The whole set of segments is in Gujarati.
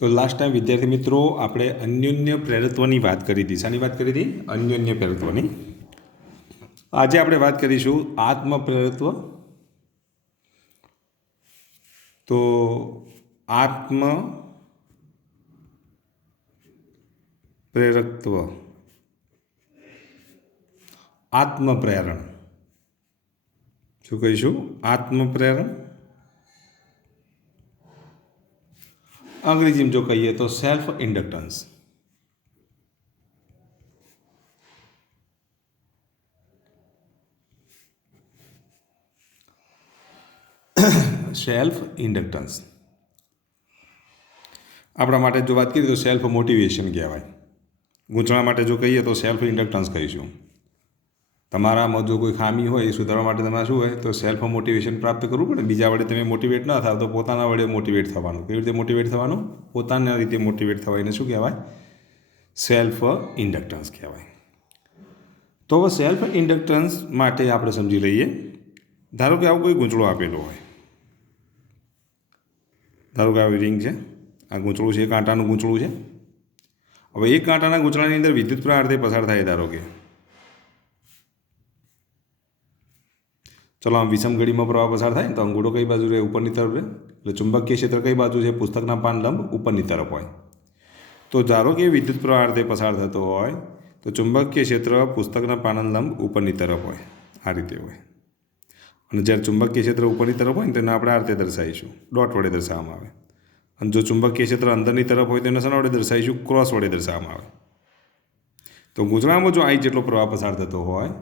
તો લાસ્ટ ટાઈમ વિદ્યાર્થી મિત્રો આપણે અન્યોન્ય પ્રેરત્વની વાત કરી હતી. શાની વાત કરી હતી? અન્યોન્ય પ્રેરત્વની. આજે આપણે વાત કરીશું આત્મ પ્રેરત્વ. તો આત્મ પ્રેરકત્વ, આત્મ પ્રેરણ. શું કહીશું? આત્મ પ્રેરણ. અંગ્રેજીમાં જો કહીએ તો સેલ્ફ ઇન્ડક્ટન્સ. સેલ્ફ ઇન્ડક્ટન્સ આપણા માટે જો વાત કરીએ તો સેલ્ફ મોટિવેશન કહેવાય. ગૂંચણા માટે જો કહીએ તો સેલ્ફ ઇન્ડક્ટન્સ કહીશું. તમારામાં જો કોઈ ખામી હોય એ સુધારવા માટે તમારે શું હોય તો સેલ્ફ મોટિવેશન પ્રાપ્ત કરવું પડે. બીજા વડે તમે મોટિવેટ ના થાવ તો પોતાના વડે મોટિવેટ થવાનું. કેવી રીતે મોટિવેટ થવાનું? પોતાના રીતે મોટિવેટ થવાય. એને શું કહેવાય? સેલ્ફ ઇન્ડક્ટન્સ કહેવાય. તો હવે સેલ્ફ ઇન્ડક્ટન્સ માટે આપણે સમજી લઈએ. ધારો કે આવું કોઈ ગૂંચળો આપેલો હોય. ધારો કે આવી રિંગ છે, આ ગૂંચળું છે, એક કાંટાનું ગૂંચળું છે. હવે એક કાંટાના ગૂંચળાની અંદર વિદ્યુત પ્રવાહ અર્થે પસાર થાય. ધારો કે ચલો આમ વિષમ ઘડીમાં પ્રવાહ પસાર થાય ને તો અંગૂઠો કઈ બાજુ રહે? ઉપરની તરફ રહે. એટલે ચુંબકીય ક્ષેત્ર કઈ બાજુ છે? પુસ્તકના પાન લંબ ઉપરની તરફ હોય. તો ધારો કે વિદ્યુત પ્રવાહ અર્થે પસાર થતો હોય તો ચુંબકીય ક્ષેત્ર પુસ્તકના પાન લંબ ઉપરની તરફ હોય. આ રીતે હોય. અને જ્યારે ચુંબકીય ક્ષેત્ર ઉપરની તરફ હોય ને તેને આપણે આ રીતે દર્શાવીશું, ડોટ વડે દર્શાવવામાં આવે. અને જો ચુંબકીય ક્ષેત્ર અંદરની તરફ હોય તો એને શેના વડે દર્શાવીશું? ક્રોસ વડે દર્શાવવામાં આવે. તો ગૂંચળામાં જો I જેટલો પ્રવાહ પસાર થતો હોય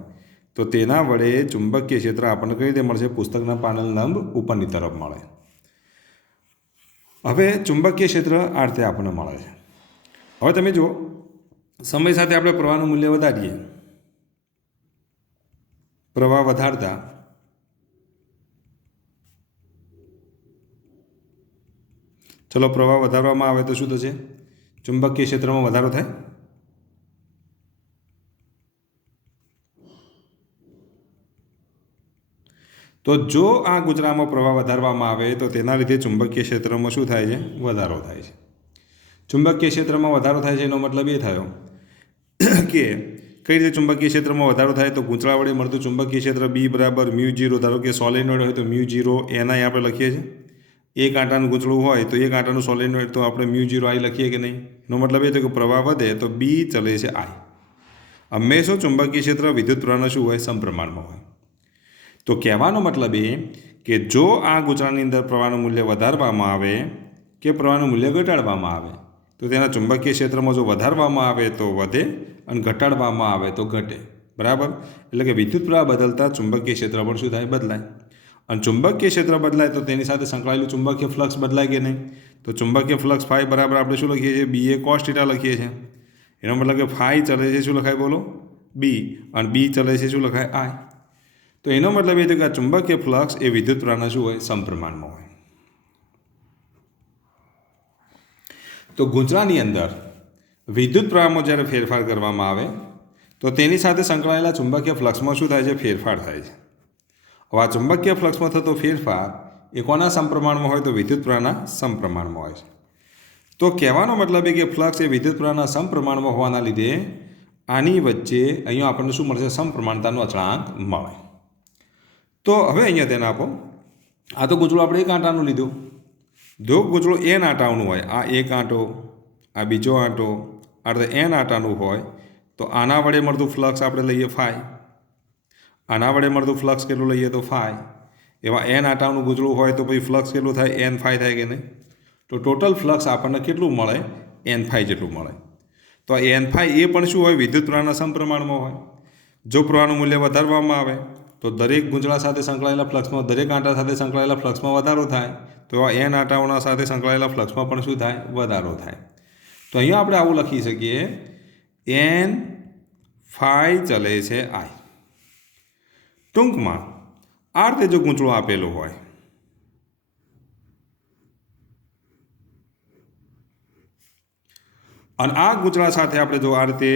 તો તેના વડે ચુંબકીય ક્ષેત્ર આપણને કઈ રીતે મળશે? પુસ્તકના પાનલ લંબ ઉપરની તરફ મળે. હવે ચુંબકીય ક્ષેત્ર આ રીતે આપણને મળે છે. હવે તમે જુઓ, સમય સાથે આપણે પ્રવાહનું મૂલ્ય વધારીએ. પ્રવાહ વધારતા ચલો પ્રવાહ વધારવામાં આવે તો શું થશે? ચુંબકીય ક્ષેત્રમાં વધારો થાય. તો જો આ ગૂંચળામાં પ્રવાહ વધારવામાં આવે તો તેના લીધે ચુંબકીય ક્ષેત્રમાં શું થાય છે? વધારો થાય છે. ચુંબકીય ક્ષેત્રમાં વધારો થાય છે એનો મતલબ એ થયો કે કઈ રીતે ચુંબકીય ક્ષેત્રમાં વધારો થાય? તો ગૂંચળા વડે મળતું ચુંબકીય ક્ષેત્ર B બરાબર μ0. ધારો કે સોલેનોઇડ હોય તો μ0 NI આપણે લખીએ છીએ. એક કાંટાનું ગૂંચળું હોય તો એક કાંટાનું સોલેનોઇડ તો આપણે μ0 I લખીએ કે નહીં? એનો મતલબ એ થયો કે પ્રવાહ વધે તો B ચલે છે I. હંમેશા ચુંબકીય ક્ષેત્ર વિદ્યુત પ્રવાહના શું હોય? સમપ્રમાણમાં હોય. તો કહેવાનો મતલબ એ કે જો આ ગૂંચળાની અંદર પ્રવાહનું મૂલ્ય વધારવામાં આવે કે પ્રવાહનું મૂલ્ય ઘટાડવામાં આવે તો તેના ચુંબકીય ક્ષેત્રમાં જો વધારવામાં આવે તો વધે અને ઘટાડવામાં આવે તો ઘટે. બરાબર? એટલે કે વિદ્યુત પ્રવાહ બદલતા ચુંબકીય ક્ષેત્ર પણ શું થાય? બદલાય. અને ચુંબકીય ક્ષેત્ર બદલાય તો તેની સાથે સંકળાયેલું ચુંબકીય ફ્લક્સ બદલાય કે નહીં? તો ચુંબકીય ફ્લક્સ ફાઈ બરાબર આપણે શું લખીએ છીએ? BA cos θ લખીએ છીએ. એનો મતલબ કે ફાઈ ચલે છે શું લખાય? બોલો? B. અને B ચલે છે શું લખાય? I. તો એનો મતલબ એ છે કે આ ચુંબકીય ફ્લક્સ એ વિદ્યુત પ્રવાહના શું હોય? સમપ્રમાણમાં હોય. તો ગૂંચળાની અંદર વિદ્યુત પ્રવાહમાં જ્યારે ફેરફાર કરવામાં આવે તો તેની સાથે સંકળાયેલા ચુંબકીય ફ્લક્સમાં શું થાય છે? ફેરફાર થાય છે. હવે આ ચુંબકીય ફ્લક્સમાં થતો ફેરફાર એ કોના સમપ્રમાણમાં હોય? તો વિદ્યુત પ્રવાહના સમપ્રમાણમાં હોય છે. તો કહેવાનો મતલબ એ કે ફ્લક્સ એ વિદ્યુત પ્રવાહના સમપ્રમાણમાં હોવાના લીધે આની વચ્ચે અહીંયા આપણને શું મળશે? સમપ્રમાણતાનો અચળાંક મળે. તો હવે અહીંયા ધ્યાન આપો, આ તો ગૂંચળું આપણે એક આંટાનું લીધું. જો ગૂંચળું N આંટાનું હોય, આ એક આંટો, આ બીજો આંટો, આ N આંટાનું હોય તો આના વડે મળતું ફ્લક્સ આપણે લઈએ ફાઈ. આના વડે મળતું ફ્લક્સ કેટલું લઈએ? તો ફાઈ. એવા N આંટાનું ગૂંચળું હોય તો પછી ફ્લક્સ કેટલું થાય? N ફાઈ થાય કે નહીં? તો ટોટલ ફ્લક્સ આપણને કેટલું મળે? N ફાઈ જેટલું મળે. તો N ફાઈ એ પણ શું હોય? વિદ્યુત પ્રવાહના સમપ્રમાણમાં હોય. જો પ્રવાહનું મૂલ્ય વધારવામાં આવે તો દરેક ગૂંચળા સાથે સંકળાયેલા ફ્લક્સમાં, દરેક આંટા સાથે સંકળાયેલા ફ્લક્સમાં વધારો થાય. તો આ N આંટાઓના સાથે સંકળાયેલા ફ્લક્સમાં પણ શું થાય? વધારો થાય. તો અહીંયા આપણે આવું લખી શકીએ, N ફાઈ ચલે છે I. ટૂંકમાં આ રીતે જો ગૂંચળું આપેલું હોય અને આ ગૂંચળા સાથે આપણે જો આ રીતે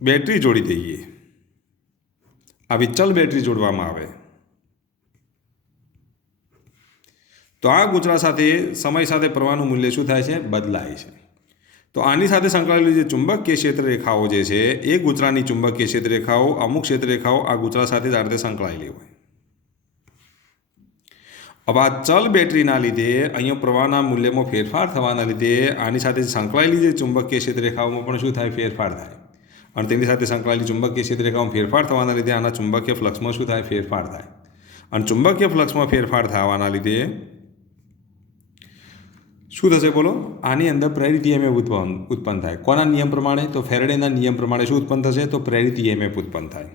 બેટરી જોડી દઈએ, આવી ચલ બેટરી જોડવામાં આવે તો આ ગૂંચળા સાથે સમય સાથે પ્રવાહનું મૂલ્ય શું થાય છે? બદલાય છે. તો આની સાથે સંકળાયેલી જે ચુંબકીય ક્ષેત્ર રેખાઓ જે છે એ ગૂંચળાની ચુંબકીય ક્ષેત્ર રેખાઓ, અમુક ક્ષેત્ર રેખાઓ આ ગૂંચળા સાથે જ આ રીતે સંકળાયેલી હોય. હવે આ ચલ બેટરીના લીધે અહીંયા પ્રવાહના મૂલ્યમાં ફેરફાર થવાના લીધે આની સાથે સંકળાયેલી જે ચુંબકીય ક્ષેત્ર રેખાઓમાં પણ શું થાય? ફેરફાર થાય. અને તેની સાથે સંકળાયેલી ચુંબકીય ક્ષેત્ર રેખાઓમાં ફેરફાર થવાના લીધે આના ચુંબકીય ફ્લક્સમાં શું થાય? ફેરફાર થાય. અને ચુંબકીય ફ્લક્સમાં ફેરફાર થવાના લીધે શું થશે બોલો? આની અંદર પ્રેરિત EMF ઉત્પન્ન થાય. કોના નિયમ પ્રમાણે? તો ફેરેડેના નિયમ પ્રમાણે શું ઉત્પન્ન થશે? તો પ્રેરિત EMF ઉત્પન્ન થાય.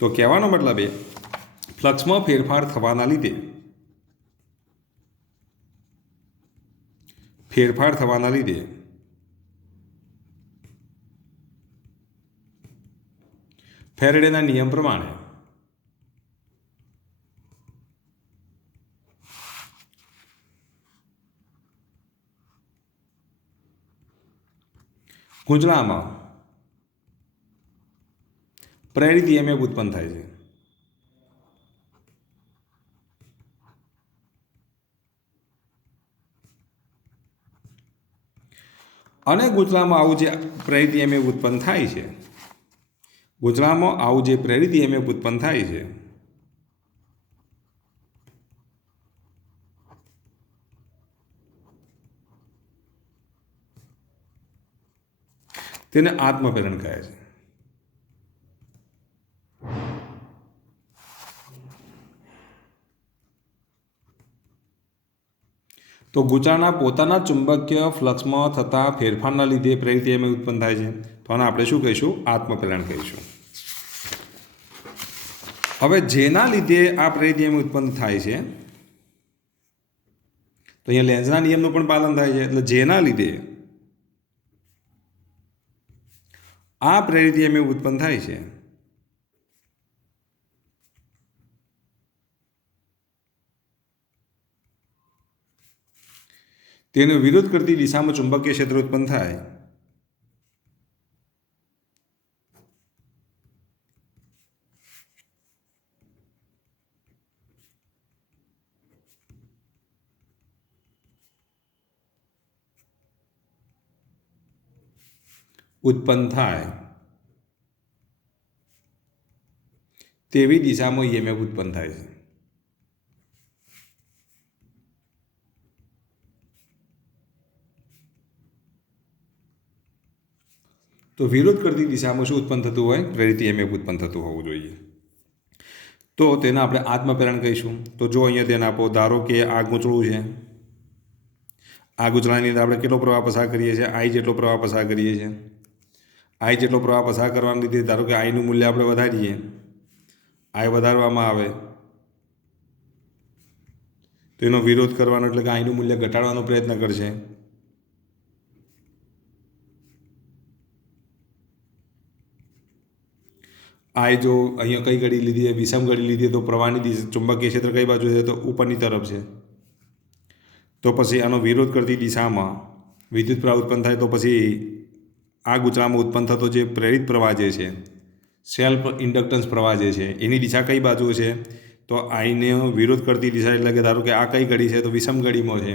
તો કહેવાનો મતલબ એ ફ્લક્સમાં ફેરફાર થવાના લીધે ફેરેડેના નિયમ પ્રમાણે ગૂંચળામાં પ્રેરિત EMF ઉત્પન્ન થાય છે. અને ગૂંચળામાં આવું જે પ્રેરિત EMF ઉત્પન્ન થાય છે, તેને આત્મપ્રેરણ કહે છે. તો ગૂંચળાના પોતાના ચુંબકીય ફ્લક્સમાં થતા ફેરફારના લીધે પ્રેરિત EMF ઉત્પન્ન થાય છે. તો આને આપણે શું કહીશું? આત્મપ્રેરણ કહીશું. હવે જેના લીધે આ પ્રેરિત EMF ઉત્પન્ન થાય છે, તો અહીંયા લેન્ઝના નિયમનું પણ પાલન થાય છે. એટલે જેના લીધે આ પ્રેરિત EMF ઉત્પન્ન થાય છે તેનો વિરોધ કરતી દિશામાં ચુંબકીય ક્ષેત્ર ઉત્પન્ન થાય. તેવી દિશામાં EMF ઉત્પન્ન થાય છે. તો વિરોધ કરતી દિશામાં શું ઉત્પન્ન થતું હોય? પ્રેરિત EMF ઉત્પન્ન થતું હોવું જોઈએ. તો તેને આપણે આત્મપ્રેરણ કહીશું. તો જો અહીંયા ધ્યાન આપો, ધારો કે આ ગૂંચળું છે, આ ગૂંચળાની અંદર આપણે કેટલો પ્રવાહ પસાર કરીએ છીએ? I જેટલો પ્રવાહ પસાર કરીએ છીએ. I જેટલો પ્રવાહ પસાર કરવાને લીધે ધારો કે આઈનું મૂલ્ય આપણે વધારીએ, I વધારવામાં આવે તો એનો વિરોધ કરવાનો, એટલે કે આઈનું મૂલ્ય ઘટાડવાનો પ્રયત્ન કરશે. I જો અહીંયા કઈ ઘડી લીધી, વિષમ ઘડી લીધી, તો પ્રવાહની ચુંબકીય ક્ષેત્ર કઈ બાજુ છે? તો ઉપરની તરફ છે. તો પછી આનો વિરોધ કરતી દિશામાં વિદ્યુત પ્રવાહ ઉત્પન્ન થાય. તો પછી આ ગૂંચળામાં ઉત્પન્ન થતો જે પ્રેરિત પ્રવાહ જે છે, સેલ્ફ ઇન્ડક્ટન્સ પ્રવાહ જે છે, એની દિશા કઈ બાજુ છે? તો આઈને વિરોધ કરતી દિશા, એટલે કે ધારો કે આ કઈ ઘડી છે? તો વિષમ ઘડીમાં છે.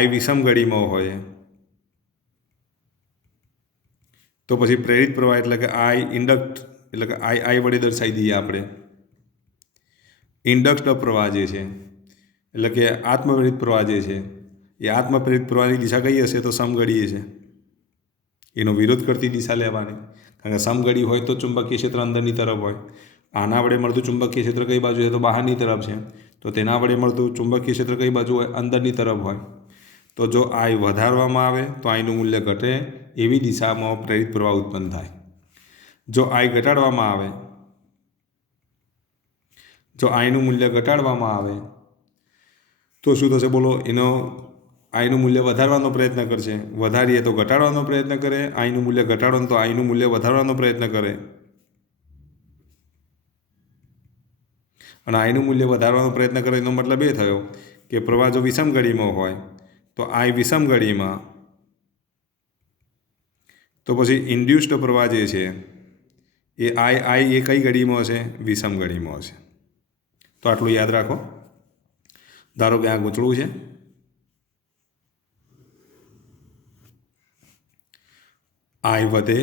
I વિષમ ઘડીમાં હોય તો પછી પ્રેરિત પ્રવાહ એટલે કે I ઇન્ડક્ટ, એટલે કે I વડે દર્શાવી દઈએ આપણે. ઇન્ડક્ટ પ્રવાહ જે છે, એટલે કે આત્મપ્રેરિત પ્રવાહ જે છે, એ આત્મપ્રેરિત પ્રવાહની દિશા કઈ હશે? તો સમઘડીય છે. એનો વિરોધ કરતી દિશા લેવાની, કારણ કે સમઘડી હોય તો ચુંબકીય ક્ષેત્ર અંદરની તરફ હોય. આના વડે મળતું ચુંબકીય ક્ષેત્ર કઈ બાજુ છે? તો બહારની તરફ છે. તો તેના વડે મળતું ચુંબકીય ક્ષેત્ર કઈ બાજુ હોય? અંદરની તરફ હોય. તો જો I વધારવામાં આવે તો આઈનું મૂલ્ય ઘટે, એવી દિશામાં પ્રેરિત પ્રવાહ ઉત્પન્ન થાય. જો I ઘટાડવામાં આવે, આઈનું મૂલ્ય ઘટાડવામાં આવે તો શું થશે બોલો? એનો આઈનું મૂલ્ય વધારવાનો પ્રયત્ન કરશે. વધારીએ તો ઘટાડવાનો પ્રયત્ન કરે, આઈનું મૂલ્ય ઘટાડવાનું તો આઈનું મૂલ્ય વધારવાનો પ્રયત્ન કરે. અને આઈનું મૂલ્ય વધારવાનો પ્રયત્ન કરે એનો મતલબ એ થયો કે પ્રવાહ જો વિષમ ઘડીમાં હોય તો I વિષમ ઘડીમાં, તો પછી ઇન્ડ્યુસ્ડ પ્રવાહ જે છે એ I એ કઈ ઘડીમાં હશે? વિષમ ઘડીમાં હશે. તો આટલું યાદ રાખો. ધારો કે આ ગૂંચળું છે, આઈ વધે,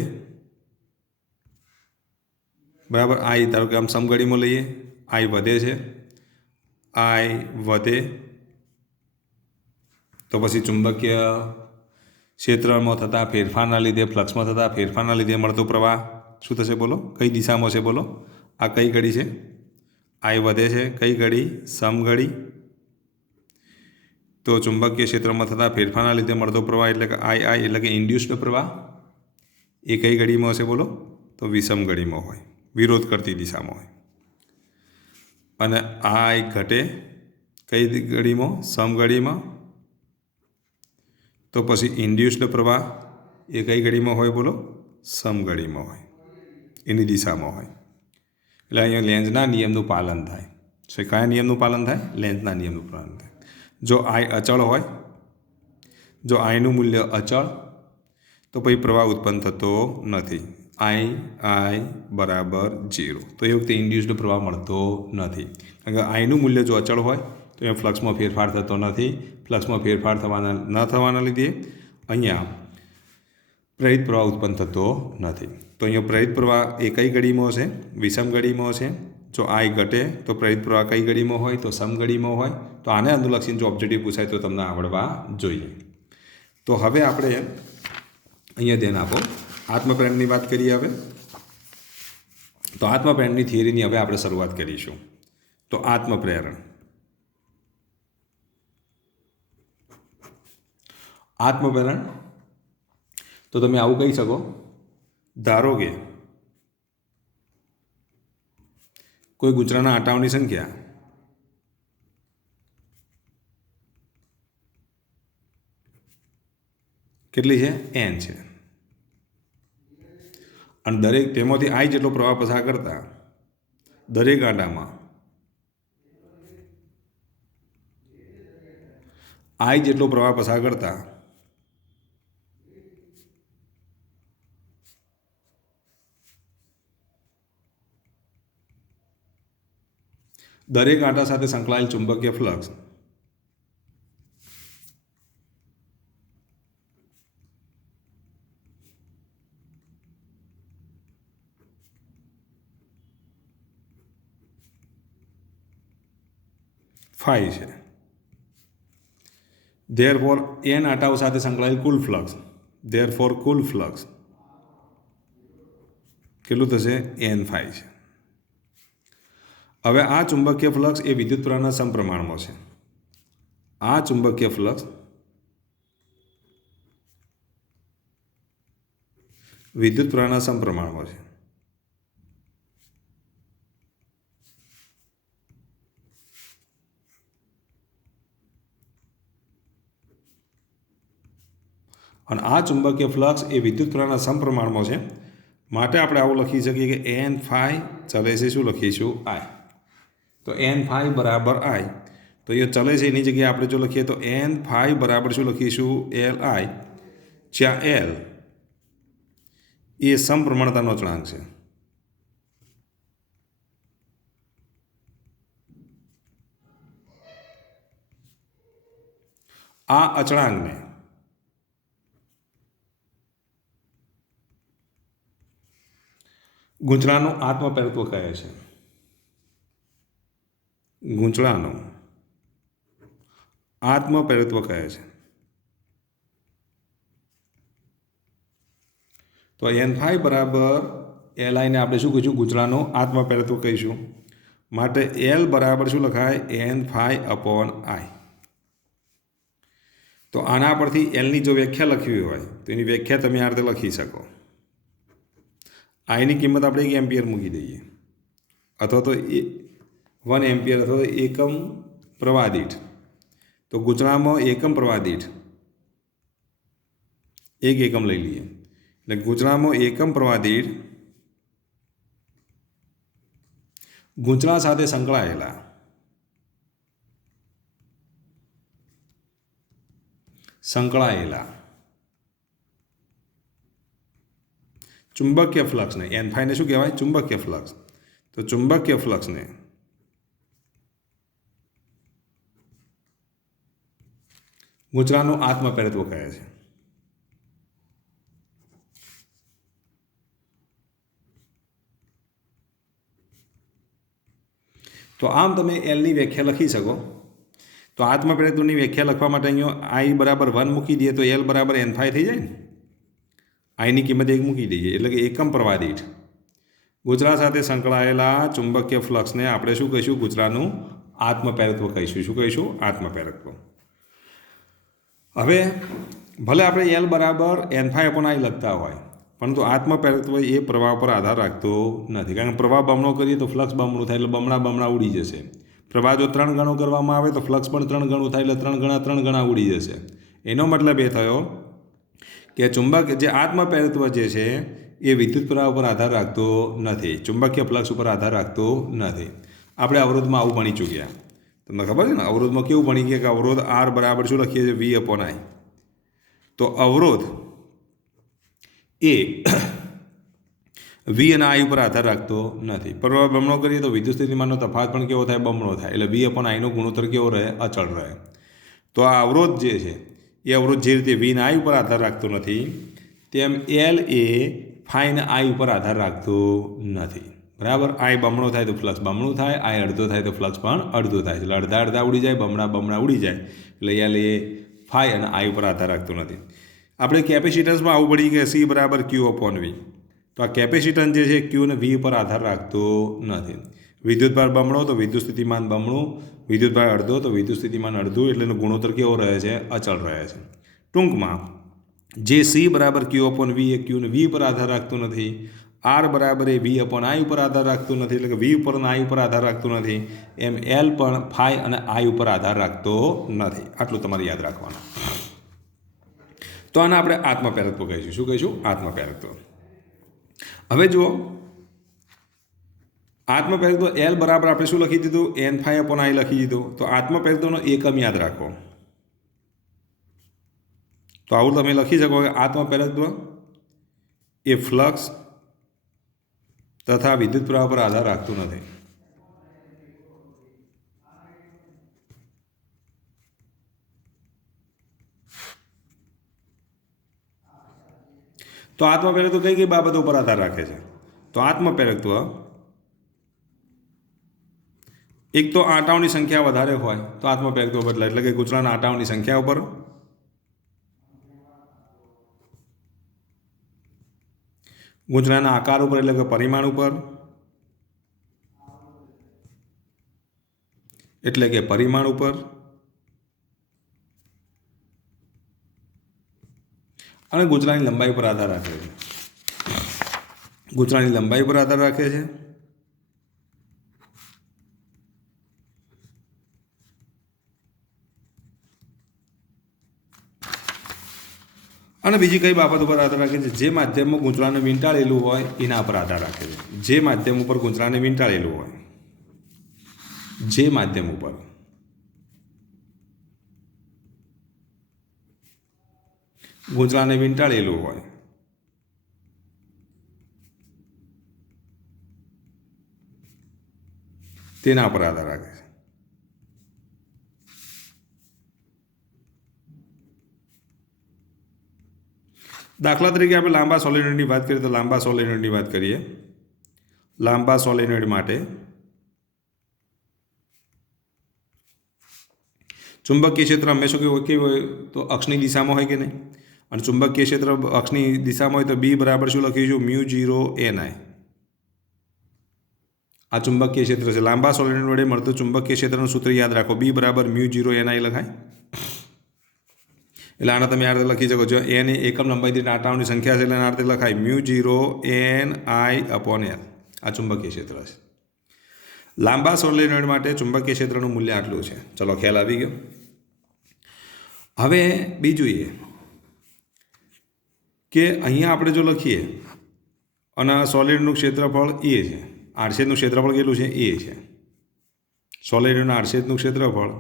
બરાબર. આઈ ધારો કે આમ સમઘડીમાં લઈએ, આઈ વધે છે, આઈ વધે તો પછી ચુંબકીય ક્ષેત્રમાં થતા ફેરફારના લીધે, ફ્લક્સમાં થતા ફેરફારના લીધે મળતો પ્રવાહ શું થશે બોલો? કઈ દિશામાં છે બોલો? આ કઈ ઘડી છે? આઈ વધે છે. કઈ ઘડી? સમઘડી. તો ચુંબકીય ક્ષેત્રમાં થતા ફેરફારના લીધે મળતો પ્રવાહ એટલે કે આઈ એટલે કે ઇન્ડ્યુસ્ડ પ્રવાહ એ કઈ ઘડીમાં હશે બોલો? તો વિષમ ઘડીમાં હોય, વિરોધ કરતી દિશામાં હોય. અને આઈ ઘટે કઈ ઘડીમાં? સમઘડીમાં. તો પછી ઇન્ડ્યુસ્ડ પ્રવાહ એ કઈ ઘડીમાં હોય બોલો? સમઘડીમાં હોય, એની દિશામાં હોય. એટલે અહીંયા લેન્ઝના નિયમનું પાલન થાય છે. કયા નિયમનું પાલન થાય? લેન્ઝના નિયમનું પાલન થાય. જો આઈ અચળ હોય, જો આઈનું મૂલ્ય અચળ, તો પછી પ્રવાહ ઉત્પન્ન થતો નથી. આઈ બરાબર 0. તો એ વખતે ઇન્ડ્યુસ્ડ પ્રવાહ મળતો નથી. કારણ કે આઈનું મૂલ્ય જો અચળ હોય તો એ ફ્લક્સમાં ફેરફાર થતો નથી. ફ્લક્સમાં ફેરફાર થવાના લીધે અહીંયા પ્રેરિત પ્રવાહ ઉત્પન્ન થતો નથી. તો અહીંયા પ્રેરિત પ્રવાહ એ કઈ ઘડીમાં છે? વિષમ ઘડીમાં છે. જો આઈ ઘટે તો પ્રેરિત પ્રવાહ કઈ ઘડીમાં હોય? તો સમઘડીમાં હોય. તો આને અનુલક્ષીને જો ઓબ્જેક્ટિવ પૂછાય તો તમને આવડવા જોઈએ. તો હવે આપણે અહીંયા ધ્યાન આપો, આત્મપ્રેરણાની વાત કરીએ હવે. તો આત્મપ્રેરણાની થિયરીની હવે આપણે શરૂઆત કરીશું. તો આત્મપ્રેરણ તો તમે આવું કહી શકો, ધારો કે કોઈ ગૂંચળાના આંટાઓની સંખ્યા કેટલી છે? n છે. અને દરેક તેમાંથી આઈ જેટલો પ્રવાહ પસાર કરતા દરેક આંટામાં આઈ જેટલો પ્રવાહ પસાર કરતા દરેક આંટા સાથે સંકળાયેલ ચુંબકીય ફ્લક્સ ફાઈ છે. ધેરફોર n આંટાઓ સાથે સંકળાયેલ કુલ ફ્લક્સ, ધેરફોર કુલ ફ્લક્સ કેટલું થશે? n ફાઈ છે. હવે આ ચુંબકીય ફ્લક્સ એ વિદ્યુત પ્રવાહના સમપ્રમાણમાં છે. આ ચુંબકીય ફ્લક્સ વિદ્યુત પ્રવાહના સમપ્રમાણમાં છે. અને આ ચુંબકીય ફ્લક્સ એ વિદ્યુત પ્રવાહના સમપ્રમાણમાં છે. માટે આપણે આવું લખી શકીએ કે n ફાઈ ચલે છે, શું લખીશું? આઈ. તો n ફાઈ બરાબર આઈ. તો એ ચલે છે એની જગ્યાએ આપણે જો લખીએ તો n ફાઈ બરાબર શું લખીશું? એલ આઈ, જ્યાં એલ એ સમપ્રમાણતાનો અચળાંક છે. આ અચળાંકને ગૂંચળાનું આત્મપ્રેરત્વ કહે છે. ગૂંચળાનું આત્મપ્રેરત્વ કહે છે. તો n ફાઈ બરાબર એલ આઈને આપણે શું કહીશું? ગૂંચળાનું આત્મપ્રેરત્વ કહીશું. માટે એલ બરાબર શું લખાય? n phi upon i. તો આના પરથી એલની જો વ્યાખ્યા લખવી હોય તો એની વ્યાખ્યા તમે આ રીતે લખી શકો. આઈની કિંમત આપણે 1 એમ્પિયર મૂકી દઈએ, અથવા તો 1 એમ્પિયર અથવા તો એકમ પ્રવાહ દીઠ. તો ગૂંચળામાં એકમ પ્રવાહ દીઠ 1 એકમ લઈ લઈએ. એટલે ગૂંચળામાં એકમ પ્રવાહ દીઠ ગૂંચળા સાથે સંકળાયેલા ચુંબકીય ફ્લક્સને, n ફાઈને શું કહેવાય? ચુંબકીય ફ્લક્સ. તો ચુંબકીય ફ્લક્સને ગૂંચળાનું આત્મપ્રેરત્વ કહે છે. તો આમ તમે એલની વ્યાખ્યા લખી શકો. તો આત્મપ્રેરત્વની વ્યાખ્યા લખવા માટે અહીંયા આઈ બરાબર 1 મૂકી દઈએ તો એલ બરાબર n ફાઈ થઈ જાય ને. આઈની કિંમત 1 મૂકી દઈએ એટલે કે એકમ પ્રવાહ દીઠ ગૂંચળા સાથે સંકળાયેલા ચુંબકીય ફ્લક્સને આપણે શું કહીશું? ગૂંચળાનું આત્મપ્રેરત્વ કહીશું. શું કહીશું? આત્મપ્રેરત્વ. હવે ભલે આપણે એલ બરાબર n ફાઈ અપોન આઈ લખતા હોય, પરંતુ આત્મપ્રેરત્વ એ પ્રવાહ પર આધાર રાખતો નથી. કારણ કે પ્રવાહ બમણો કરીએ તો ફ્લક્સ બમણું થાય, એટલે બમણા ઉડી જશે. પ્રવાહ જો 3 ગણો કરવામાં આવે તો ફ્લક્સ પણ 3 ગણું થાય, એટલે 3 ગણા ઉડી જશે. એનો મતલબ એ થયો કે ચુંબક જે આત્મપ્રેરત્વ જે છે એ વિદ્યુત પ્રવાહ ઉપર આધાર રાખતો નથી, ચુંબકીય ફ્લક્સ ઉપર આધાર રાખતો નથી. આપણે અવરોધમાં આવું ભણી ચૂક્યા. તમને ખબર છે ને, અવરોધમાં કેવું ભણી ગયા કે અવરોધ આર બરાબર શું લખીએ છીએ? વી અપોન આઈ. તો અવરોધ એ વી અને આઈ ઉપર આધાર રાખતો નથી. પ્રવાહ બમણો કરીએ તો વિદ્યુત સ્થિતિમાનનો તફાવત પણ કેવો થાય? બમણો થાય. એટલે વી અપોન આઈનો ગુણોત્તર કેવો રહે? અચળ રહે. તો આ અવરોધ જે છે એ અવરોધ જે રીતે વી અને આઈ ઉપર આધાર રાખતો નથી, તેમ એલ એ ફાઈ અને આઈ ઉપર આધાર રાખતો નથી. બરાબર? આઈ બમણો થાય તો ફ્લક્સ બમણું થાય, આઈ અડધો થાય તો ફ્લક્સ પણ અડધો થાય. એટલે અડધા ઉડી જાય, બમણા ઉડી જાય. એટલે એલ એ ફાઈ અને આઈ ઉપર આધાર રાખતો નથી. આપણે કેપેસિટન્સમાં આવું પડી કે સી બરાબર ક્યુ અપોન વી. તો આ કેપેસિટન્સ જે છે ક્યુ અને વી પર આધાર રાખતો નથી. વિદ્યુતભાર બમણો તો વિદ્યુત સ્થિતિમાન બમણું, વિદ્યુતભાર અડધો તો વિદ્યુત સ્થિતિમાન અડધું. એટલે એનો ગુણોત્તર કેવો રહે છે? અચળ રહે છે. ટૂંકમાં જે સી બરાબર ક્યુ અપોન વી એ ક્યુ અને વી પર આધાર રાખતું નથી, આર બરાબર એ વી અપોન આઈ ઉપર આધાર રાખતું નથી, એટલે કે વી ઉપર અને આઈ ઉપર આધાર રાખતું નથી, એમ એલ પણ ફાઈ અને આઈ ઉપર આધાર રાખતો નથી. આટલું તમારે યાદ રાખવાનું. તો આને આપણે આત્મપ્રેરત્વ કહીશું. શું કહીશું? આત્મપ્રેરત્વ. હવે જુઓ, આત્મપ્રેરત્વ એલ બરાબર આપણે શું લખી દીધું? n ફાઈ અપોન આઈ લખી દીધું. તો આત્મપ્રેરત્વનો એકમ યાદ રાખો. તો આવું તમે લખી શકો કે આત્મપ્રેરત્વ એ ફ્લક્સ તથા વિદ્યુત પ્રવાહ પર આધાર રાખતું નથી. તો આત્મપ્રેરત્વ કઈ બાબતો ઉપર આધાર રાખે છે? તો આત્મપ્રેરત્વ એક તો આંટાઓની સંખ્યા વધારે હોય તો આત્મપ્રેરત્વ બદલાય, એટલે કે ગૂંચળાના આંટાઓની સંખ્યા ઉપર, ગૂંચળાના આકાર ઉપર એટલે કે પરિમાણ ઉપર, અને ગૂંચળાની લંબાઈ પર આધાર રાખે છે. ગૂંચળાની લંબાઈ પર આધાર રાખે છે. અને બીજી કઈ બાબત ઉપર આધાર રાખે છે? જે માધ્યમમાં ગૂંચળાને વીંટાળેલું હોય એના પર આધાર રાખે છે. જે માધ્યમ ઉપર ગૂંચળાને વીંટાળેલું હોય, જે માધ્યમ ઉપર ગૂંચળાને વીંટાળેલું હોય તેના પર આધાર રાખે છે. દાખલા તરીકે આપણે લાંબા સોલેનોઇડની વાત કરીએ તો લાંબા સોલેનોઇડની વાત કરીએ. લાંબા સોલેનોઇડ માટે ચુંબકીય ક્ષેત્ર હંમેશા કેવું હોય? તો અક્ષની દિશામાં હોય કે નહીં? અને ચુંબકીય ક્ષેત્ર અક્ષની દિશામાં હોય તો બી બરાબર શું લખીશું? Mu 0 NI. આ ચુંબકીય ક્ષેત્ર છે. લાંબા સોલેનોઇડ વડે મળતું ચુંબકીય ક્ષેત્રનું સૂત્ર યાદ રાખો. બી બરાબર મ્યુ 0 NI લખાય. એટલે આને તમે આ રીતે લખી શકો છો. n એ એકમ લંબાઈ દીઠ આંટાઓની સંખ્યા છે, એટલે આ રીતે લખાય મ્યુ 0 NI અપોન L. આ ચુંબકીય ક્ષેત્ર છે. લાંબા સોલેનોઇડ માટે ચુંબકીય ક્ષેત્રનું મૂલ્ય આટલું છે. ચલો, ખ્યાલ આવી ગયો. હવે બીજું એ કે અહીંયા આપણે જો લખીએ અને સોલેનોઇડનું ક્ષેત્રફળ એ છે, આડછેદનું ક્ષેત્રફળ કેટલું છે? એ છે. સોલેનોઇડના આડછેદનું ક્ષેત્રફળ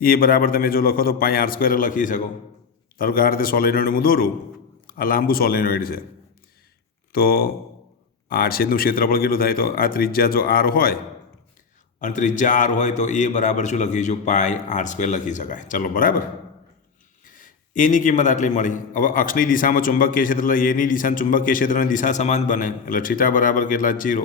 એ બરાબર તમે જો લખો તો પાઈ આર સ્ક્વેર લખી શકો. ધારો કે આ રીતે સોલેનોઇડ હું દોરું, આ લાંબુ સોલેનોઇડ છે, તો આડછેદનું ક્ષેત્રફળ કેટલું થાય? તો આ ત્રિજ્યા જો આર હોય અને ત્રિજ્યા આર હોય તો એ બરાબર શું લખીશું પાઈ આર સ્ક્વેર લખી શકાય. ચલો બરાબર. એની કિંમત આટલી મળી. હવે અક્ષની દિશામાં ચુંબકીય ક્ષેત્ર એની દિશા ચુંબકીય ક્ષેત્રની દિશા સમાન બને એટલે થીટા બરાબર કેટલા 0.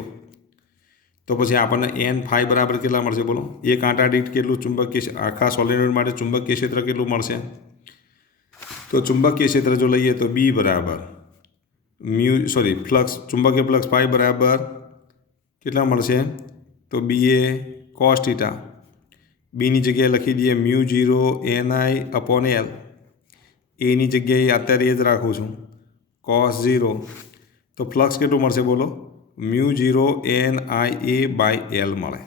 તો પછી આપણને એન ફાઈ બરાબર કેટલા મળશે બોલો? એક કાંટા દીઠ કેટલું ચુંબકીય આખા સોલેનોઇડ માટે ચુંબકીય ક્ષેત્ર કેટલું મળશે? તો ચુંબકીય ક્ષેત્ર જો લઈએ તો બી બરાબર ફ્લક્સ ચુંબકીય ફ્લક્સ ફાઈ બરાબર કેટલા મળશે? તો બી એ કોસ થીટા. બીની જગ્યાએ લખી દઈએ μ0 ni/L. એની જગ્યાએ અત્યારે એ જ રાખું છું cos 0. તો ફ્લક્સ કેટલું મળશે બોલો? μ0 ni/L મળે.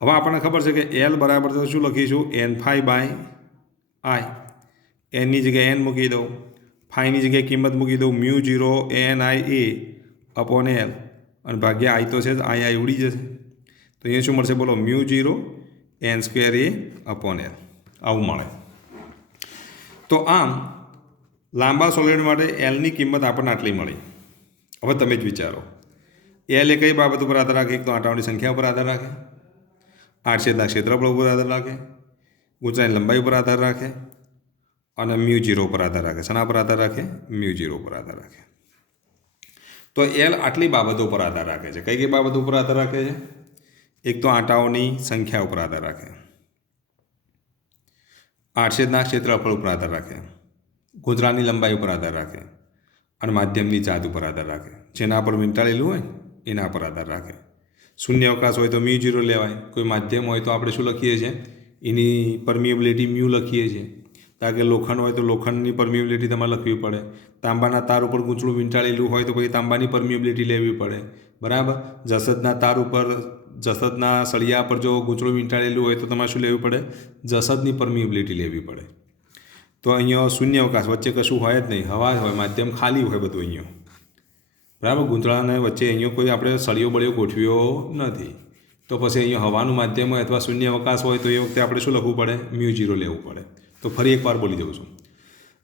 હવે આપણને ખબર છે કે L બરાબર તો શું લખીશું? n∅/I. એનની જગ્યાએ n મૂકી દઉં, ફાઈની જગ્યાએ કિંમત મૂકી દઉં μ0 ni/L અને ભાગ્યા આઈ તો છે જ, આઈ ઉડી જશે. તો અહીંયા શું મળશે બોલો? μ0 n²a/L આવું મળે. તો આમ લાંબા સોલિડ માટે એલની કિંમત આપણને આટલી મળી. હવે તમે જ વિચારો, એલ એ કઈ બાબત ઉપર આધાર રાખે? એક તો આંટાઓની સંખ્યા ઉપર આધાર રાખે, આડછેદના ક્ષેત્રફળ ઉપર આધાર રાખે, ગૂંચળાની લંબાઈ ઉપર આધાર રાખે અને μ0 ઉપર આધાર રાખે. શેના પર આધાર રાખે? μ0 ઉપર આધાર રાખે. તો એલ આટલી બાબતો ઉપર આધાર રાખે છે. કઈ કઈ બાબતો ઉપર આધાર રાખે છે? એક તો આંટાઓની સંખ્યા ઉપર આધાર રાખે, આડછેદના ક્ષેત્રફળ ઉપર આધાર રાખે, ગૂંચળાની લંબાઈ ઉપર આધાર રાખે અને માધ્યમની જાત ઉપર આધાર રાખે. જેના પર વીંટાળેલું હોય એના પર આધાર રાખે. શૂન્ય અવકાશ હોય તો μ0 લેવાય. કોઈ માધ્યમ હોય તો આપણે શું લખીએ છીએ? એની પરમિએબિલિટી μ લખીએ છીએ. કારણ કે લોખંડ હોય તો લોખંડની પરમિએબિલિટી તમારે લખવી પડે. તાંબાના તાર ઉપર ગૂંચળું વીંટાળેલું હોય તો પછી તાંબાની પરમિએબિલિટી લેવી પડે. બરાબર. જસદના તાર ઉપર જસદના સળિયા પર જો ગૂંચળું વીંટાળેલું હોય તો તમારે શું લેવું પડે? જસદની પરમિએબિલિટી લેવી પડે. તો અહીંયા શૂન્ય અવકાશ, વચ્ચે કશું હોય જ નહીં, હવા હોય, માધ્યમ ખાલી હોય બધું અહીંયા. બરાબર. ગૂંચળાને વચ્ચે અહીંયા કોઈ આપણે સળિયો બળિયો ગોઠવ્યો નથી. તો પછી અહીંયા હવાનું માધ્યમ હોય અથવા શૂન્ય અવકાશ હોય તો એ વખતે આપણે શું લખવું પડે? μ0 લેવું પડે. તો ફરી એકવાર બોલી દઉં છું.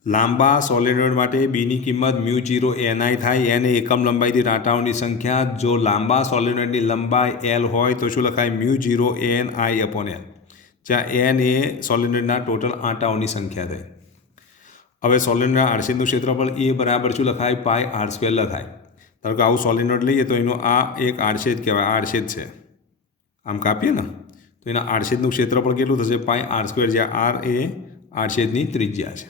લાંબા સોલેનોઇડ માટે બીની કિંમત μ0 ni થાય. એને એકમ લંબાઈ દીઠ આંટાઓની સંખ્યા. જો લાંબા સોલેનોઇડની લંબાઈ L હોય તો શું લખાય? μ0 ni/L. જ્યાં n એ સોલેનોઇડના ટોટલ આંટાઓની સંખ્યા થાય. હવે સોલેનોઇડના આડછેદનું ક્ષેત્રફળ એ બરાબર શું લખાય? પાઈ આર સ્ક્વેર લખાય. ધારો કે આવું સોલેનોઇડ લઈએ તો એનો આ એક આડછેદ કહેવાય. આ આડછેદ છે, આમ કાપીએ ને તો એના આડછેદનું ક્ષેત્રફળ કેટલું થશે? પાઈ આર સ્ક્વેર, જ્યાં આર એ આડછેદની ત્રિજ્યા છે.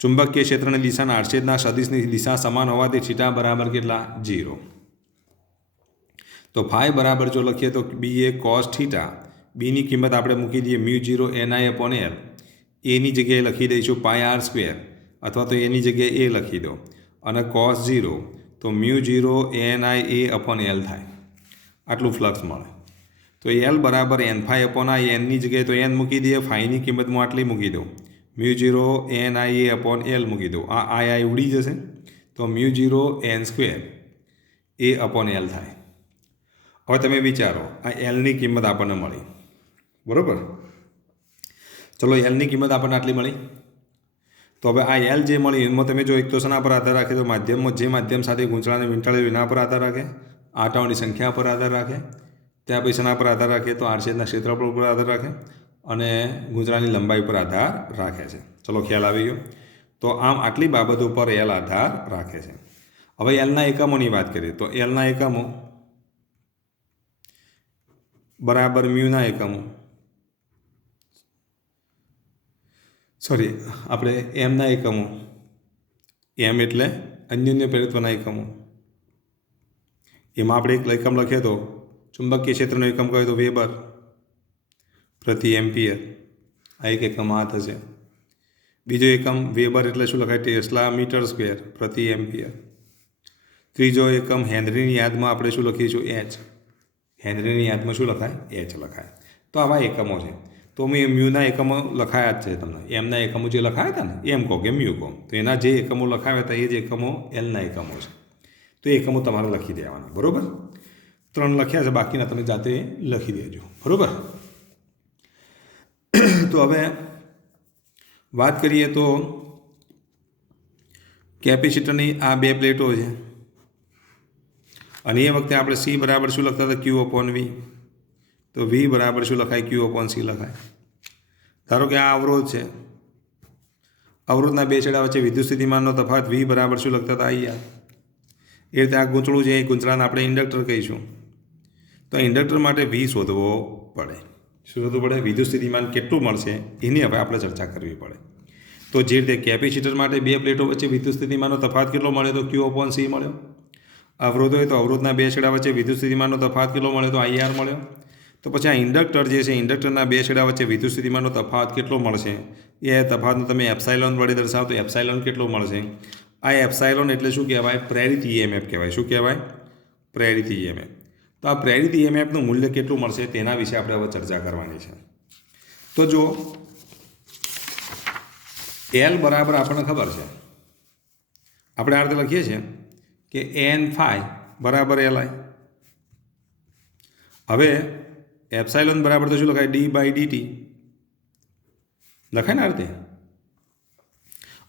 ચુંબકીય ક્ષેત્રની દિશાના આડછેદના સદિશની દિશા સમાન હોવાથી થીટા બરાબર કેટલા? 0. તો ફાઈ બરાબર જો લખીએ તો બી એ કોસ થીટા. બીની કિંમત આપણે મૂકી દઈએ μ0 ni/L. એની જગ્યાએ લખી દઈશું પાઈ આર સ્ક્વેર અથવા તો એની જગ્યાએ એ લખી દો અને કોસ 0 તો μ0 ni/L થાય. આટલું ફ્લક્સ મળે. તો એલ બરાબર n∅/I. એનની જગ્યાએ તો n મૂકી દઈએ, ફાઈની કિંમત હું આટલી મૂકી દઉં μ0 ni/L મૂકી દઉં. આ આઈ ઉડી જશે તો μ0 n²a/L થાય. હવે તમે વિચારો, આ એલની કિંમત આપણને મળી, બરાબર. ચલો એલની કિંમત આપણને આટલી મળી. તો હવે આ એલ જે મળી એમાં તમે જો એક તો શેના પર આધાર રાખે? તો માધ્યમમાં જે માધ્યમ સાથે ગૂંચળાને વીંટાળેલું એના પર આધાર રાખે, આંટાઓની સંખ્યા પર આધાર રાખે, ત્યાં પછી શેના પર આધાર રાખે? તો આડછેદના ક્ષેત્રફળ ઉપર આધાર રાખે અને ગૂંચળાની લંબાઈ પર આધાર રાખે છે. ચલો ખ્યાલ આવી ગયો. તો આમ આટલી બાબતો પર એલ આધાર રાખે છે. હવે એલના એકમોની વાત કરીએ તો એલના એકમો બરાબર મ્યુના એકમો, આપણે એમના એકમો, એમ એટલે અન્યોન્ય પ્રેરિત્વના એકમો. એમાં આપણે એક એકમ લખીએ તો ચુંબકીય ક્ષેત્રનો એકમ કહેવાય તો વેબર પ્રતિ એમ્પિયર. આ એક એકમ આ થશે. બીજો એકમ વેબર એટલે શું લખાય? ટેસ્લા મીટર સ્ક્વેર પ્રતિ એમ્પિયર. ત્રીજો એકમ હેનરીની યાદમાં આપણે શું લખીશું? એચ. હેનરીની યાદમાં શું લખાય? એચ લખાય. તો આવા એકમો છે. તો મેં મ્યુના એકમો લખાયા જ છે તમને. એમના એકમો જે લખાયા હતા ને એમ કહો કે મ્યુ કહો, તો એના જે એકમો લખાવ્યા હતા એ જ એકમો એલના એકમો છે. તો એ એકમો તમારે લખી દેવાના, બરાબર. 3 લખ્યા છે, બાકીના તમે જાતે લખી દેજો, બરાબર. તો હવે વાત કરીએ તો કેપેસિટરની આ 2 પ્લેટો છે અને એ વખતે આપણે સી બરાબર શું લખતા હતા? Q/V. તો વી બરાબર શું લખાય? ક્યુ અપોન સી લખાય. ધારો કે આ અવરોધ છે, અવરોધના બે છેડા વચ્ચે વિદ્યુત સ્થિતિમાનનો તફાવત વી બરાબર શું લખતા હતા? IR. એ રીતે આ ગૂંચળું છે, એ ગૂંચળાને આપણે ઇન્ડક્ટર કહીશું. તો ઇન્ડક્ટર માટે વી શોધવો પડે. શું શોધવું પડે? વિદ્યુત સ્થિતિમાન કેટલું મળશે એની હવે આપણે ચર્ચા કરવી પડે. તો જે રીતે કેપેસિટર માટે બે પ્લેટો વચ્ચે વિદ્યુત સ્થિતિમાનનો તફાવત કેટલો મળ્યો? તો ક્યુ અપોન સી મળ્યો. અવરોધ હોય તો અવરોધના બે છેડા વચ્ચે વિદ્યુત સ્થિતિમાનનો તફાવત કેટલો મળ્યો? તો IR મળ્યો. તો પછી આ ઇન્ડક્ટર જે છે, ઇન્ડક્ટરના બે છેડા વચ્ચે વિદ્યુત સ્થિતિમાનનો તફાવત કેટલો મળશે? એ તફાવતને તમે એપ્સાઇલોન વડે દર્શાવો તો એપ્સાઇલોન કેટલો મળશે? આ એપ્સાઇલોન એટલે શું કહેવાય? પ્રેરિત EMF કહેવાય. શું કહેવાય? પ્રેરિત EMF. તો આ પ્રેરિત EMFનું મૂલ્ય કેટલું મળશે તેના વિશે આપણે હવે ચર્ચા કરવાની છે. તો જો L બરાબર આપણને ખબર છે, આપણે આ રીતે લખીએ છીએ કે N ફાઈ બરાબર LI. હવે એપ્સાઇલોન બરાબર તો શું લખાય? D/dt લખાય ને આ રીતે.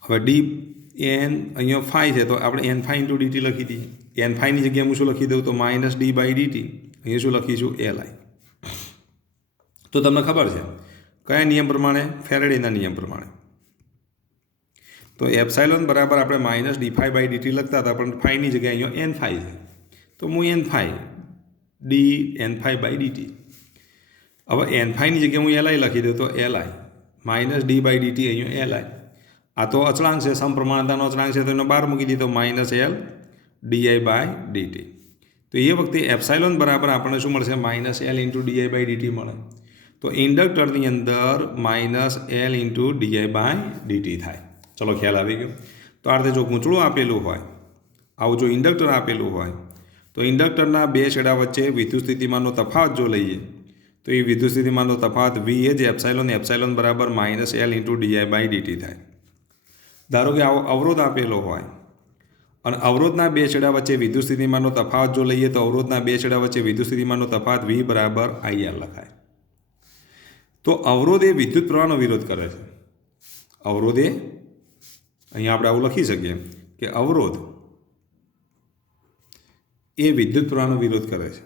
હવે ડી એન અહીંયા ફાઈ છે તો આપણે N ફાઈ ઇન્ટુ dt લખી દઈએ. N ફાઈની જગ્યાએ હું શું લખી દઉં? તો -d/dt. અહીંયા શું લખીશું? LI. તો તમને ખબર છે કયા નિયમ પ્રમાણે? ફેરેડેના નિયમ પ્રમાણે. તો એપ્સાઇલોન બરાબર આપણે -d∅/dt લખતા હતા, પણ ફાઈની જગ્યાએ અહીંયા N ફાઈ છે તો હું N ફાઈ dN∅/dt. હવે N ફાઈની જગ્યાએ હું LI લખી દઉં તો LI -d/dt અહીંયા LI. આ તો અચળાંક છે, સમપ્રમાણતાનો અચળાંક છે તો એનો બહાર મૂકી દીધો -L di/dt. તો એ વખતે એપ્સાઇલોન બરાબર આપણને શું મળશે? -L × di/dt મળે. તો ઇન્ડક્ટરની અંદર -L × di/dt થાય. ચલો ખ્યાલ આવી ગયો. તો આ રીતે જો ગૂંચળું આપેલું હોય, આવું જો ઇન્ડક્ટર આપેલું હોય, તો ઇન્ડક્ટરના બે છેડા વચ્ચે વિદ્યુત સ્થિતિમાનનો તફાવત જો લઈએ તો એ વિદ્યુત સ્થિતિમાનનો તફાવત વી એ જ એપ્સાઇલોન બરાબર -L × di/dt થાય. ધારો કે આવો અવરોધ આપેલો હોય અને અવરોધના બે છેડા વચ્ચે વિદ્યુત સ્થિતિમાનનો તફાવત જો લઈએ તો અવરોધના બે છેડા વચ્ચે વિદ્યુત સ્થિતિમાનનો તફાવત વી બરાબર IR લખાય. તો અવરોધ એ વિદ્યુત પ્રવાહનો વિરોધ કરે છે. અવરોધ એ અહીંયા આપણે આવું લખી શકીએ કે અવરોધ એ વિદ્યુત પ્રવાહનો વિરોધ કરે છે.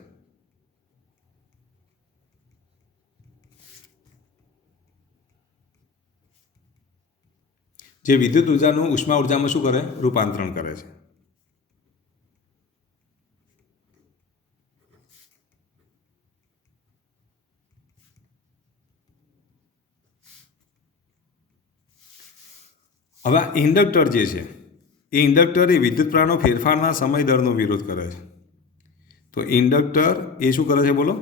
જે વિદ્યુત ઉર્જાનું ઉષ્મા ઉર્જામાં શું કરે? રૂપાંતરણ કરે છે. હવે આ ઇન્ડક્ટર જે છે એ ઇન્ડક્ટર એ વિદ્યુત પ્રવાહનો ફેરફારના સમય દરનો વિરોધ કરે છે. તો ઇન્ડક્ટર એ શું કરે છે? બોલો.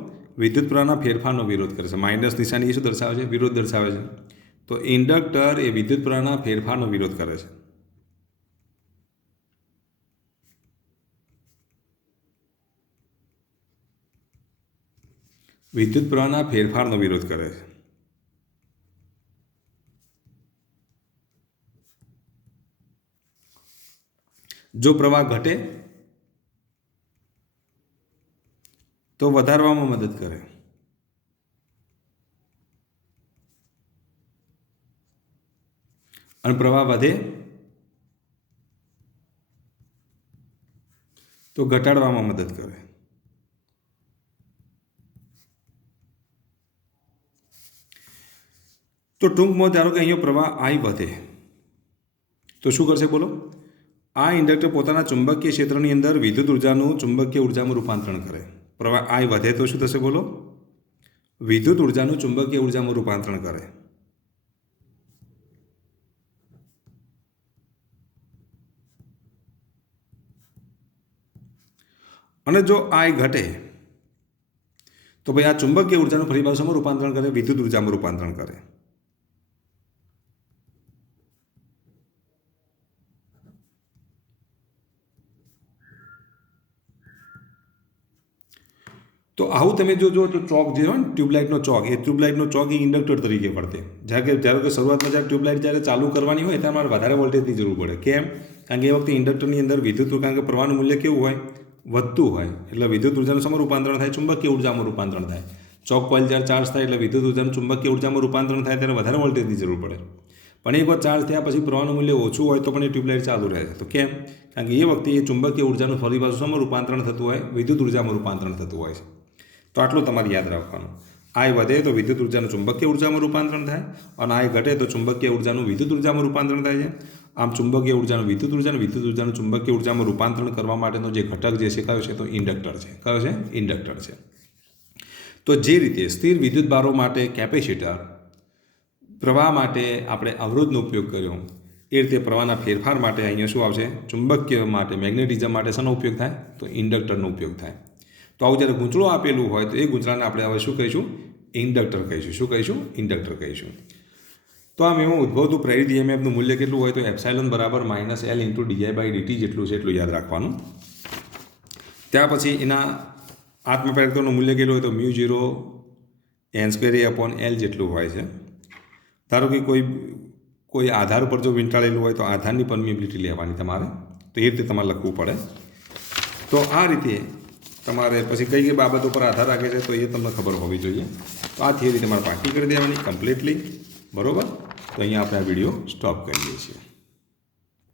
વિદ્યુત પ્રવાહના ફેરફારનો વિરોધ કરે છે. માઇનસ નિશાની એ શું દર્શાવે છે? વિરોધ દર્શાવે છે. તો ઇન્ડક્ટર એ વિદ્યુત પ્રવાહના ફેરફારનો વિરોધ કરે છે. વિદ્યુત પ્રવાહના ફેરફારનો વિરોધ કરે છે. જો પ્રવાહ ઘટે તો વધારવામાં મદદ કરે. અને પ્રવાહ વધે તો ઘટાડવામાં મદદ કરે. તો ટૂંકમાં ધારો કે અહીંયા પ્રવાહ I વધે તો શું કરશે? બોલો. આ ઇન્ડક્ટર પોતાના ચુંબકીય ક્ષેત્રની અંદર વિદ્યુત ઉર્જાનું ચુંબકીય ઉર્જામાં રૂપાંતરણ કરે. પ્રવાહ I વધે તો શું થશે? બોલો. વિદ્યુત ઉર્જાનું ચુંબકીય ઉર્જામાં રૂપાંતરણ કરે. અને જો I ઘટે તો ભાઈ આ ચુંબકીય ઉર્જાનું ફરી પાછું રૂપાંતરણ કરે? વિદ્યુત ઉર્જામાં રૂપાંતરણ કરે. તો આવું તમે જો તો ચોક જે હોય ને ટ્યુબલાઇટનો ચોક, એ ટ્યુબલાઇટનો ચોક એ ઇન્ડક્ટર તરીકે વર્તે. ધારો કે શરૂઆતમાં જ્યારે ટ્યુબલાઇટ જ્યારે ચાલુ કરવાની હોય ત્યારે મારે વધારે વોલ્ટેજની જરૂર પડે. કેમ? કારણ કે એ વખતે ઇન્ડક્ટરની અંદર વિદ્યુત, કારણ કે પ્રવાહનું મૂલ્ય કેવું હોય? વધતું હોય. એટલે વિદ્યુત ઉર્જાનું શેમાં રૂપાંતરણ થાય? ચુંબકીય ઉર્જામાં રૂપાંતરણ થાય. ચોક કોઇલ જ્યારે ચાર્જ થાય એટલે વિદ્યુત ઉર્જાનું ચુંબકીય ઉર્જામાં રૂપાંતરણ થાય ત્યારે વધારે વોલ્ટેજની જરૂર પડે. પણ એક વખત ચાર્જ થયા પછી પ્રવાહનું મૂલ્ય ઓછું હોય તો પણ એ ટ્યુબલાઇટ ચાલુ રહે છે. તો કેમ? કારણ કે એ વખતે એ ચુંબકીય ઉર્જાનું ફરી પાછું શેમાં રૂપાંતરણ થતું હોય? વિદ્યુત ઉર્જામાં રૂપાંતરણ થતું હોય છે. તો આટલું તમારે યાદ રાખવાનું. આય વધે તો વિદ્યુત ઉર્જાનું ચુંબકીય ઉર્જામાં રૂપાંતરણ થાય અને આય ઘટે તો ચુંબકીય ઉર્જાનું વિદ્યુત ઉર્જામાં રૂપાંતરણ થાય છે. આમ ચુંબકીય ઉર્જાનું વિદ્યુત ઉર્જાનું ચુંબકીય ઉર્જામાં રૂપાંતરણ કરવા માટેનો જે ઘટક જે છે કયો છે તો ઇન્ડક્ટર છે. કયો છે? ઇન્ડક્ટર છે. તો જે રીતે સ્થિર વિદ્યુત ભારો માટે કેપેસિટર, પ્રવાહ માટે આપણે અવરોધનો ઉપયોગ કર્યો, એ રીતે પ્રવાહના ફેરફાર માટે અહીંયા શું આવશે? ચુંબકીય માટે, મેગ્નેટિઝમ માટે શાનો ઉપયોગ થાય? તો ઇન્ડક્ટરનો ઉપયોગ થાય. તો આવું જ્યારે ગૂંચળું આપેલું હોય તો એ ગૂંચળાને આપણે હવે શું કહીશું? ઇન્ડક્ટર કહીશું. શું કહીશું? ઇન્ડક્ટર કહીશું. તો આમ એવું ઉદ્ભવતું પ્રેરિત EMFનું મૂલ્ય કેટલું હોય તો એપ્સાઇલોન બરાબર -L × di/dt જેટલું છે એટલું યાદ રાખવાનું. ત્યાર પછી એના આત્મપ્રેરકત્વનું મૂલ્ય કેટલું હોય તો μ0 n²a/L જેટલું હોય છે. ધારો કે કોઈ આધાર ઉપર જો વીંટાળેલું હોય તો આધારની પરમિએબિલિટી લેવાની તમારે, તો એ રીતે તમારે લખવું પડે. તો આ રીતે તમારે પછી કઈ કઈ બાબતો પર આધાર રાખે છે તો એ તમને ખબર હોવી જોઈએ. તો આ થિયરી તમારે પાકી કરી દેવાની કમ્પ્લીટલી. બરાબર? તો અહીંયા આપણે આ વિડીયો સ્ટોપ કરીએ છીએ.